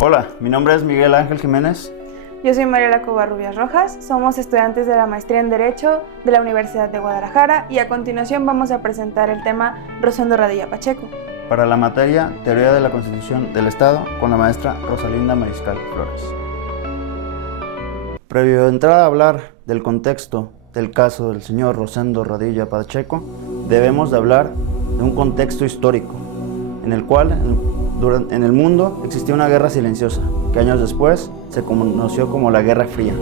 Hola, mi nombre es Miguel Ángel Jiménez. Yo soy Mariela Covarrubias Rojas, somos estudiantes de la maestría en Derecho de la Universidad de Guadalajara y a continuación vamos a presentar el tema Rosendo Radilla Pacheco. Para la materia Teoría de la Constitución del Estado con la maestra Rosalinda Mariscal Flores. Previo a entrar a hablar del contexto del caso del señor Rosendo Radilla Pacheco, debemos de hablar de un contexto histórico, en el cual en el mundo existía una guerra silenciosa, que años después se conoció como la Guerra Fría,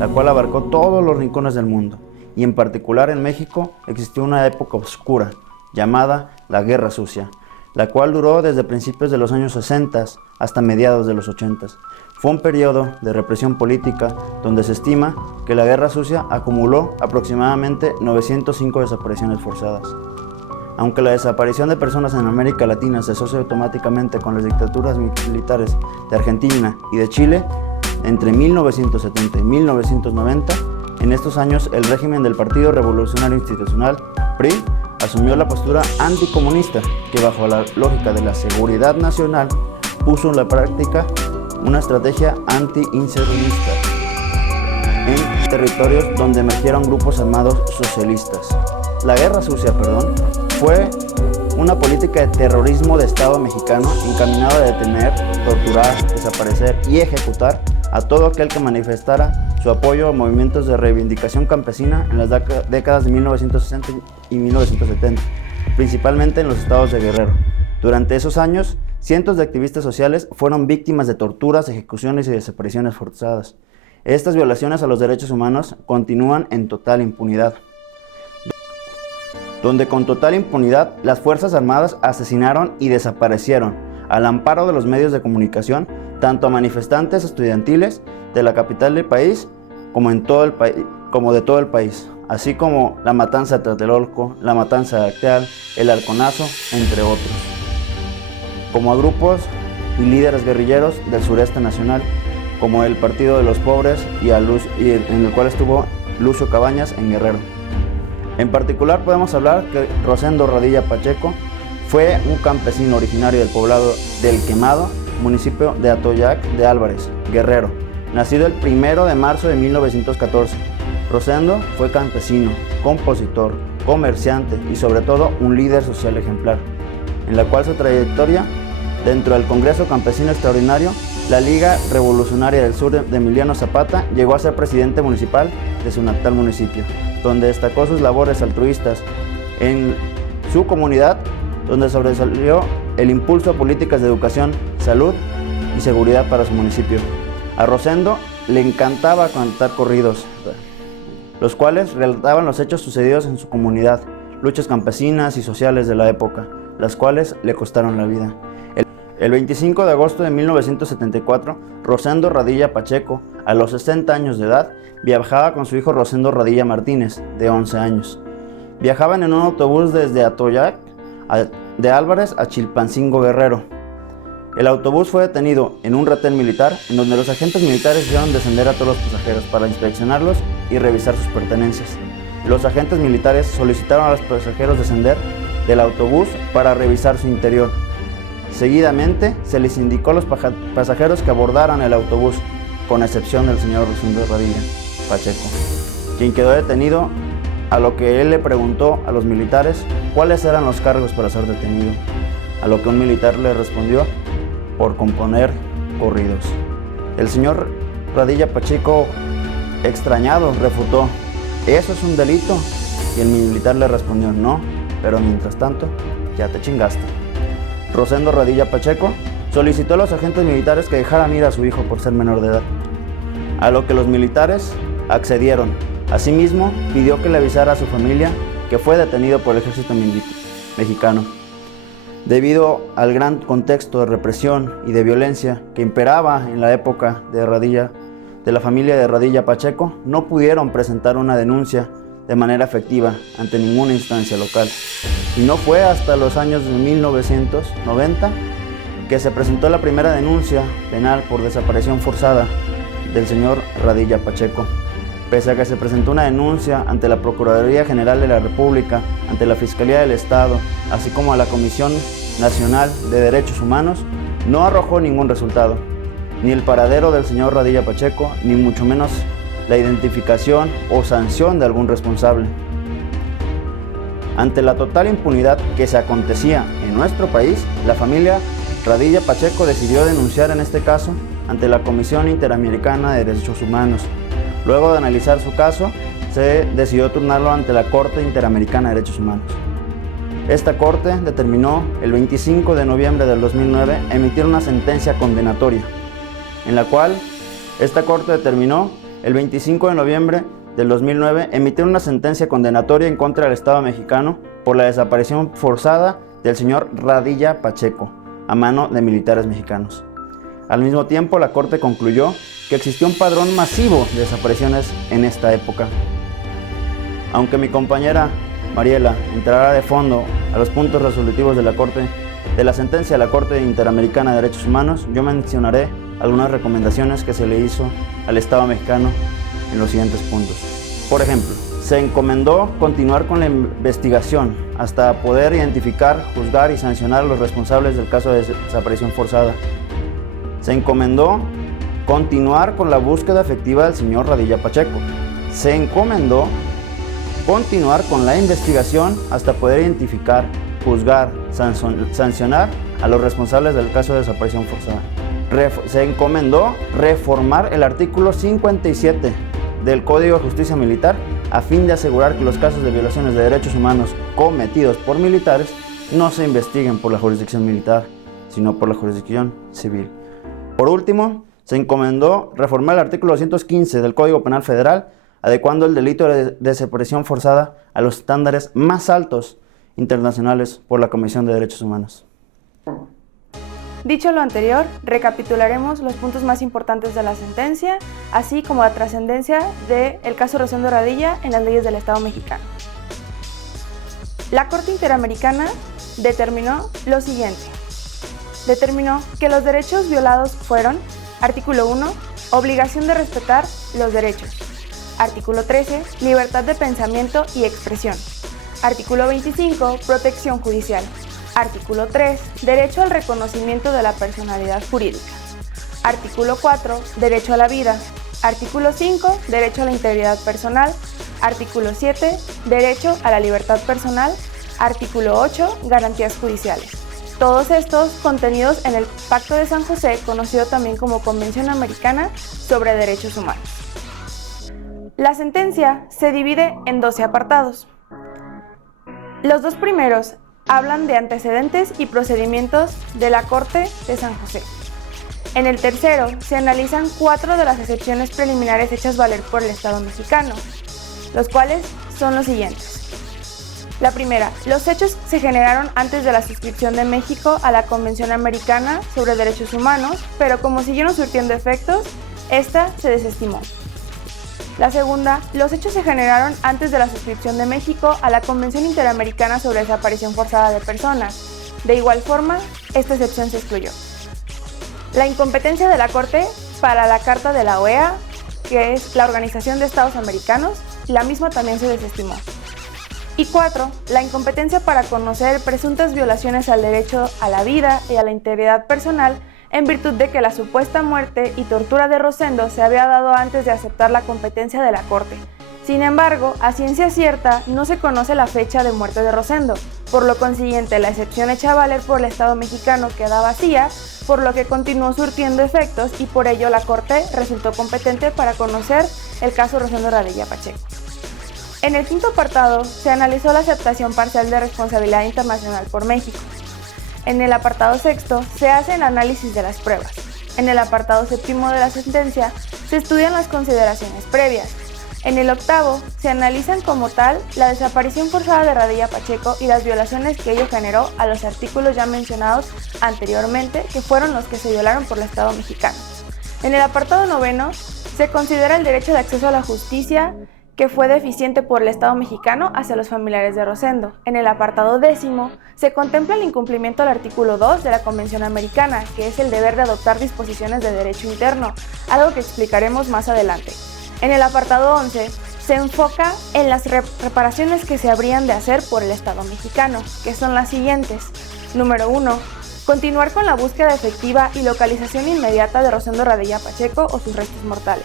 la cual abarcó todos los rincones del mundo, y en particular en México existió una época oscura, llamada la Guerra Sucia, la cual duró desde principios de los años 60 hasta mediados de los 80. Fue un periodo de represión política donde se estima que la Guerra Sucia acumuló aproximadamente 905 desapariciones forzadas. Aunque la desaparición de personas en América Latina se asocia automáticamente con las dictaduras militares de Argentina y de Chile, entre 1970 y 1990, en estos años el régimen del Partido Revolucionario Institucional, PRI, asumió la postura anticomunista que bajo la lógica de la seguridad nacional puso en la práctica una estrategia anti-insurreccionista en territorios donde emergieron grupos armados socialistas. La Guerra Sucia, fue una política de terrorismo de Estado mexicano encaminada a detener, torturar, desaparecer y ejecutar a todo aquel que manifestara su apoyo a movimientos de reivindicación campesina en las décadas de 1960 y 1970, principalmente en los estados de Guerrero. Durante esos años, cientos de activistas sociales fueron víctimas de torturas, ejecuciones y desapariciones forzadas. Estas violaciones a los derechos humanos continúan en total impunidad, donde con total impunidad las Fuerzas Armadas asesinaron y desaparecieron, al amparo de los medios de comunicación, tanto a manifestantes estudiantiles de la capital del país como de todo el país, así como la matanza de Tlatelolco, la matanza de Acteal, el Halconazo, entre otros, como a grupos y líderes guerrilleros del sureste nacional, como el Partido de los Pobres y en el cual estuvo Lucio Cabañas en Guerrero. En particular podemos hablar que Rosendo Radilla Pacheco fue un campesino originario del poblado del Quemado, municipio de Atoyac de Álvarez, Guerrero, nacido el 1 de marzo de 1914. Rosendo fue campesino, compositor, comerciante y sobre todo un líder social ejemplar, en la cual su trayectoria dentro del Congreso Campesino Extraordinario, la Liga Revolucionaria del Sur de Emiliano Zapata, llegó a ser presidente municipal de su natal municipio, donde destacó sus labores altruistas en su comunidad, donde sobresalió el impulso a políticas de educación, salud y seguridad para su municipio. A Rosendo le encantaba cantar corridos, los cuales relataban los hechos sucedidos en su comunidad, luchas campesinas y sociales de la época, las cuales le costaron la vida. El 25 de agosto de 1974, Rosendo Radilla Pacheco, a los 60 años de edad, viajaba con su hijo Rosendo Radilla Martínez, de 11 años. Viajaban en un autobús desde Atoyac de Álvarez a Chilpancingo, Guerrero. El autobús fue detenido en un retén militar, en donde los agentes militares hicieron descender a todos los pasajeros para inspeccionarlos y revisar sus pertenencias. Los agentes militares solicitaron a los pasajeros descender del autobús para revisar su interior. Seguidamente, se les indicó a los pasajeros que abordaran el autobús, con excepción del señor Rosendo Radilla Pacheco, quien quedó detenido, a lo que él le preguntó a los militares cuáles eran los cargos para ser detenido, a lo que un militar le respondió: por componer corridos. El señor Radilla Pacheco, extrañado, refutó: ¿eso es un delito? Y el militar le respondió: no, pero mientras tanto, ya te chingaste. Rosendo Radilla Pacheco solicitó a los agentes militares que dejaran ir a su hijo por ser menor de edad, a lo que los militares accedieron. Asimismo, pidió que le avisara a su familia que fue detenido por el ejército mexicano. Debido al gran contexto de represión y de violencia que imperaba en la época de la familia de Radilla Pacheco, no pudieron presentar una denuncia de manera efectiva ante ninguna instancia local. Y no fue hasta los años de 1990 que se presentó la primera denuncia penal por desaparición forzada del señor Radilla Pacheco. Pese a que se presentó una denuncia ante la Procuraduría General de la República, ante la Fiscalía del Estado, así como a la Comisión Nacional de Derechos Humanos, no arrojó ningún resultado. ni el paradero del señor Radilla Pacheco, ni mucho menos la identificación o sanción de algún responsable. Ante la total impunidad que se acontecía en nuestro país, la familia Radilla Pacheco decidió denunciar en este caso ante la Comisión Interamericana de Derechos Humanos. Luego de analizar su caso, se decidió turnarlo ante la Corte Interamericana de Derechos Humanos. Esta corte determinó el 25 de noviembre del 2009 emitir una sentencia condenatoria, en la cual esta corte determinó el 25 de noviembre del 2009 emitir una sentencia condenatoria en contra del Estado mexicano por la desaparición forzada del señor Radilla Pacheco a mano de militares mexicanos. Al mismo tiempo, la corte concluyó que existió un padrón masivo de desapariciones en esta época. Aunque mi compañera Mariela entrará de fondo a los puntos resolutivos de la sentencia de la Corte Interamericana de Derechos Humanos, yo mencionaré algunas recomendaciones que se le hizo al Estado mexicano en los siguientes puntos. Por ejemplo, se encomendó continuar con la investigación hasta poder identificar, juzgar y sancionar a los responsables del caso de desaparición forzada. Se encomendó continuar con la búsqueda efectiva del señor Radilla Pacheco. Se encomendó continuar con la investigación hasta poder identificar, juzgar, sancionar a los responsables del caso de desaparición forzada. Se encomendó reformar el artículo 57 del Código de Justicia Militar a fin de asegurar que los casos de violaciones de derechos humanos cometidos por militares no se investiguen por la jurisdicción militar, sino por la jurisdicción civil. Por último, se encomendó reformar el artículo 215 del Código Penal Federal, adecuando el delito de desaparición forzada a los estándares más altos internacionales por la Comisión de Derechos Humanos. Dicho lo anterior, recapitularemos los puntos más importantes de la sentencia, así como la trascendencia del caso Rosendo Radilla en las leyes del Estado mexicano. La Corte Interamericana determinó lo siguiente. Determinó que los derechos violados fueron: artículo 1, obligación de respetar los derechos; artículo 13, libertad de pensamiento y expresión; artículo 25, protección judicial; artículo 3, derecho al reconocimiento de la personalidad jurídica; artículo 4, derecho a la vida; artículo 5, derecho a la integridad personal; artículo 7, derecho a la libertad personal; artículo 8, garantías judiciales. Todos estos contenidos en el Pacto de San José, conocido también como Convención Americana sobre Derechos Humanos. La sentencia se divide en 12 apartados. Los dos primeros hablan de antecedentes y procedimientos de la Corte de San José. En el tercero se analizan 4 de las excepciones preliminares hechas valer por el Estado mexicano, los cuales son los siguientes. La primera, los hechos se generaron antes de la suscripción de México a la Convención Americana sobre Derechos Humanos, pero como siguieron surtiendo efectos, esta se desestimó. La segunda, los hechos se generaron antes de la suscripción de México a la Convención Interamericana sobre Desaparición Forzada de Personas. De igual forma, esta excepción se excluyó. La incompetencia de la Corte para la Carta de la OEA, que es la Organización de Estados Americanos, la misma también se desestimó. Y 4, la incompetencia para conocer presuntas violaciones al derecho a la vida y a la integridad personal en virtud de que la supuesta muerte y tortura de Rosendo se había dado antes de aceptar la competencia de la Corte. Sin embargo, a ciencia cierta no se conoce la fecha de muerte de Rosendo, por lo consiguiente la excepción hecha a valer por el Estado mexicano queda vacía, por lo que continuó surtiendo efectos y por ello la Corte resultó competente para conocer el caso Rosendo Radilla Pacheco. En el quinto apartado se analizó la aceptación parcial de responsabilidad internacional por México. En el apartado sexto se hace el análisis de las pruebas. En el apartado séptimo de la sentencia se estudian las consideraciones previas. En el octavo se analizan como tal la desaparición forzada de Radilla Pacheco y las violaciones que ello generó a los artículos ya mencionados anteriormente, que fueron los que se violaron por el Estado mexicano. En el apartado noveno se considera el derecho de acceso a la justicia que fue deficiente por el Estado mexicano hacia los familiares de Rosendo. En el apartado décimo se contempla el incumplimiento del artículo 2 de la Convención Americana, que es el deber de adoptar disposiciones de derecho interno, algo que explicaremos más adelante. En el apartado 11 se enfoca en las reparaciones que se habrían de hacer por el Estado mexicano, que son las siguientes. Número 1. Continuar con la búsqueda efectiva y localización inmediata de Rosendo Radilla Pacheco o sus restos mortales.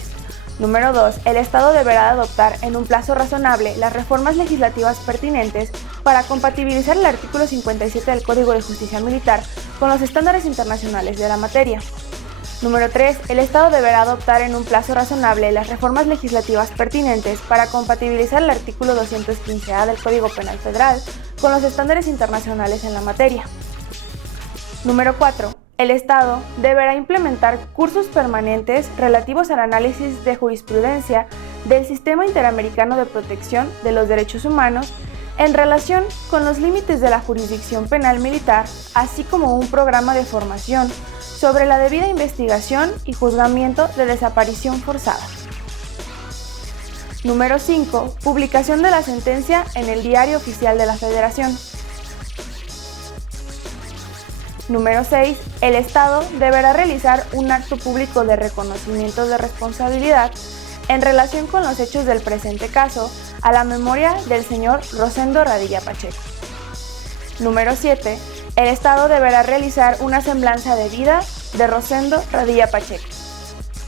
Número 2. El Estado deberá adoptar en un plazo razonable las reformas legislativas pertinentes para compatibilizar el artículo 57 del Código de Justicia Militar con los estándares internacionales de la materia. Número 3. El Estado deberá adoptar en un plazo razonable las reformas legislativas pertinentes para compatibilizar el artículo 215A del Código Penal Federal con los estándares internacionales en la materia. Número 4. El Estado deberá implementar cursos permanentes relativos al análisis de jurisprudencia del Sistema Interamericano de Protección de los Derechos Humanos en relación con los límites de la jurisdicción penal militar, así como un programa de formación sobre la debida investigación y juzgamiento de desaparición forzada. Número 5. Publicación de la sentencia en el Diario Oficial de la Federación. Número 6. El Estado deberá realizar un acto público de reconocimiento de responsabilidad en relación con los hechos del presente caso a la memoria del señor Rosendo Radilla Pacheco. Número 7. El Estado deberá realizar una semblanza de vida de Rosendo Radilla Pacheco.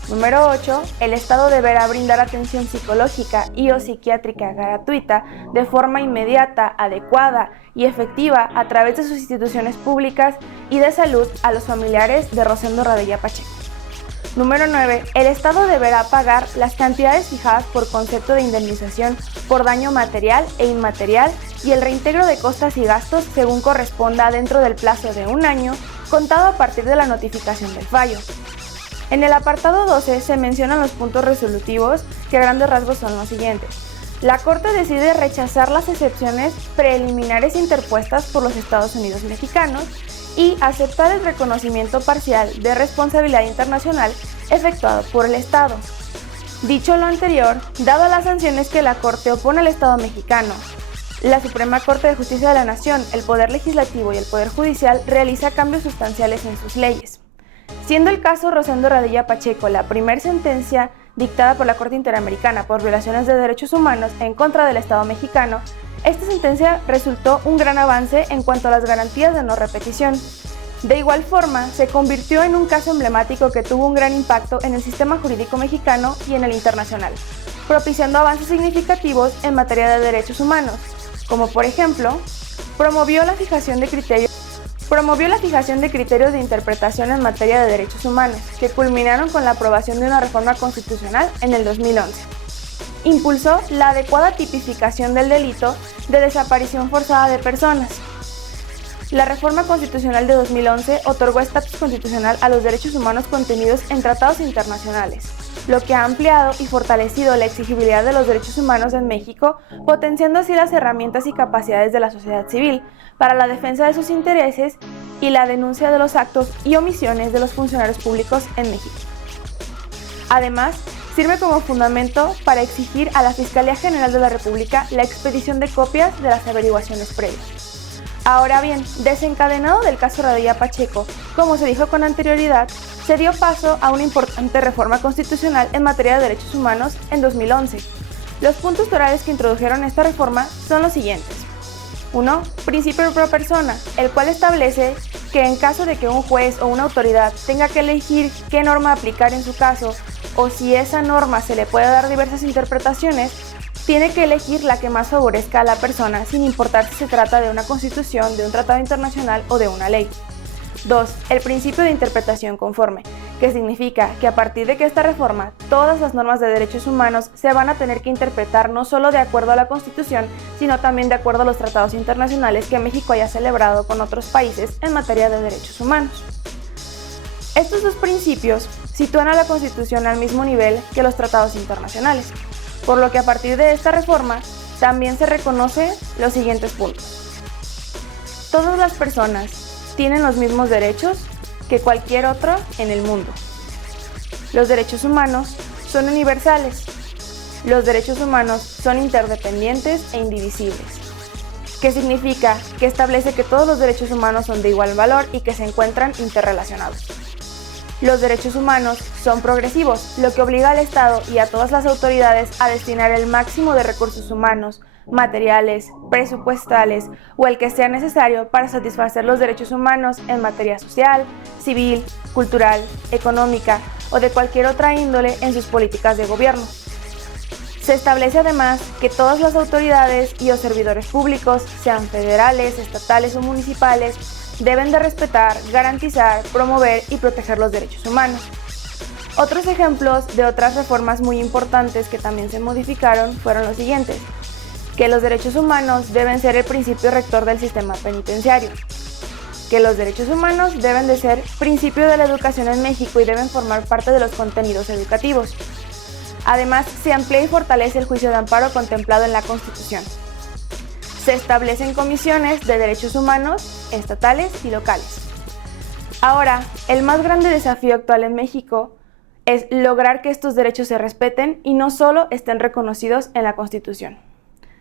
Número 8. El Estado deberá brindar atención psicológica y o psiquiátrica gratuita de forma inmediata, adecuada y efectiva a través de sus instituciones públicas y de salud a los familiares de Rosendo Radilla Pacheco. Número 9. El Estado deberá pagar las cantidades fijadas por concepto de indemnización por daño material e inmaterial y el reintegro de costas y gastos según corresponda dentro del plazo de 1 año, contado a partir de la notificación del fallo. En el apartado 12 se mencionan los puntos resolutivos, que a grandes rasgos son los siguientes. La Corte decide rechazar las excepciones preliminares interpuestas por los Estados Unidos mexicanos y aceptar el reconocimiento parcial de responsabilidad internacional efectuado por el Estado. Dicho lo anterior, dado las sanciones que la Corte opone al Estado mexicano, la Suprema Corte de Justicia de la Nación, el Poder Legislativo y el Poder Judicial realiza cambios sustanciales en sus leyes. Siendo el caso Rosendo Radilla Pacheco la primera sentencia dictada por la Corte Interamericana por violaciones de derechos humanos en contra del Estado mexicano, esta sentencia resultó un gran avance en cuanto a las garantías de no repetición. De igual forma, se convirtió en un caso emblemático que tuvo un gran impacto en el sistema jurídico mexicano y en el internacional, propiciando avances significativos en materia de derechos humanos, como por ejemplo, promovió la fijación de criterios de interpretación en materia de derechos humanos, que culminaron con la aprobación de una reforma constitucional en el 2011. Impulsó la adecuada tipificación del delito de desaparición forzada de personas. La reforma constitucional de 2011 otorgó estatus constitucional a los derechos humanos contenidos en tratados internacionales, lo que ha ampliado y fortalecido la exigibilidad de los derechos humanos en México, potenciando así las herramientas y capacidades de la sociedad civil para la defensa de sus intereses y la denuncia de los actos y omisiones de los funcionarios públicos en México. Además, sirve como fundamento para exigir a la Fiscalía General de la República la expedición de copias de las averiguaciones previas. Ahora bien, desencadenado del caso Radilla Pacheco, como se dijo con anterioridad, se dio paso a una importante reforma constitucional en materia de derechos humanos en 2011. Los puntos torales que introdujeron esta reforma son los siguientes. 1. Principio pro persona, el cual establece que en caso de que un juez o una autoridad tenga que elegir qué norma aplicar en su caso, o si esa norma se le puede dar diversas interpretaciones, tiene que elegir la que más favorezca a la persona, sin importar si se trata de una constitución, de un tratado internacional o de una ley. 2. El principio de interpretación conforme, que significa que a partir de que esta reforma, todas las normas de derechos humanos se van a tener que interpretar no solo de acuerdo a la Constitución, sino también de acuerdo a los tratados internacionales que México haya celebrado con otros países en materia de derechos humanos. Estos dos principios sitúan a la Constitución al mismo nivel que los tratados internacionales, por lo que a partir de esta reforma también se reconoce los siguientes puntos. Todas las personas tienen los mismos derechos que cualquier otro en el mundo. Los derechos humanos son universales. Los derechos humanos son interdependientes e indivisibles. ¿Qué significa? Que establece que todos los derechos humanos son de igual valor y que se encuentran interrelacionados. Los derechos humanos son progresivos, lo que obliga al Estado y a todas las autoridades a destinar el máximo de recursos humanos, materiales, presupuestales o el que sea necesario para satisfacer los derechos humanos en materia social, civil, cultural, económica o de cualquier otra índole en sus políticas de gobierno. Se establece además que todas las autoridades y o servidores públicos, sean federales, estatales o municipales, deben de respetar, garantizar, promover y proteger los derechos humanos. Otros ejemplos de otras reformas muy importantes que también se modificaron fueron los siguientes: que los derechos humanos deben ser el principio rector del sistema penitenciario, que los derechos humanos deben de ser principio de la educación en México y deben formar parte de los contenidos educativos. Además, se amplía y fortalece el juicio de amparo contemplado en la Constitución. Se establecen comisiones de derechos humanos estatales y locales. Ahora, el más grande desafío actual en México es lograr que estos derechos se respeten y no solo estén reconocidos en la Constitución.